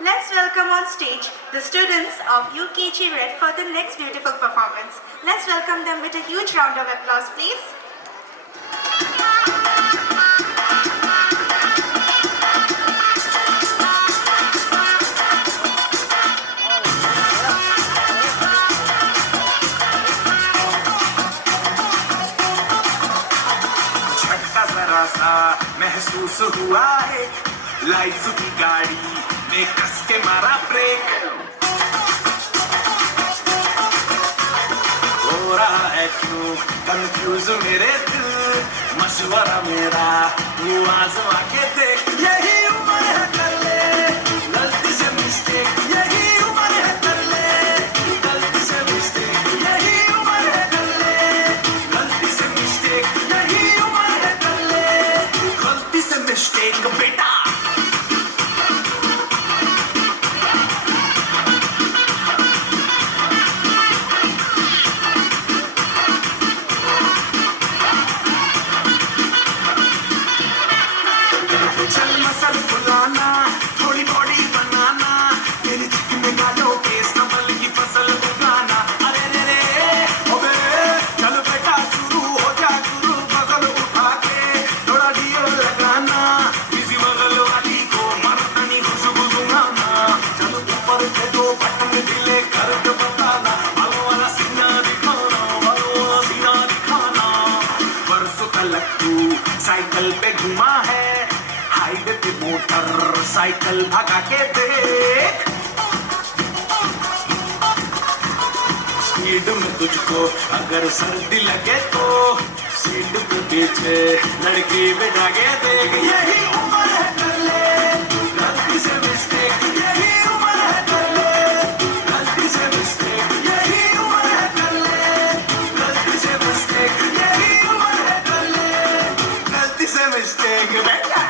Let's welcome on stage the students of UKG Red for the next beautiful performance. Let's welcome them with a huge round of applause, please. झटका जरा सा महसूस हुआ है, लाइफ की गाड़ी ने कस के मारा ब्रेक। हो रहा है क्यों कंफ्यूज मेरे दिल, मशवरा मेरा तू आजमा के देख। यही उम्र है कर ले गलती से मिस्टेक, यही उम्र है कर ले गलती से मिस्टेक, यही उम्र है कर ले गलती से मिस्टेक, यही उम्र है कर ले गलती से मिस्टेक बेटा। चल मसल फुलाना, थोड़ी बॉडी बनाना, तेरी चिक में गालों के संभल की फसल उगाना। अरे रे रे ओबे चल बेटा शुरू हो जा शुरू, बगल उठा के थोड़ा डियो लगाना, किसी बगल वाली को मर्दानी खुशबू सुनाना। चल ऊपर से दो बटन ढीले कर दो बताना, बालों वाला सीना दिखाना, बालों वाला सीना दिखाना। परसों तक तू साइकिल पे घुमा है, हाईवे पे मोटर साइकिल भगा के देख। स्पीड में तुझको अगर सर्दी लगे तो सीट पे पीछे लड़की बिठा के देख। यही उम्र है कर ले गलती से मिस्टेक, यही उम्र है कर ले गलती से मिस्टेक, यही उम्र है कर ले गलती से मिस्टेक, यही उम्र है कर ले गलती से मिस्टेक बेटा।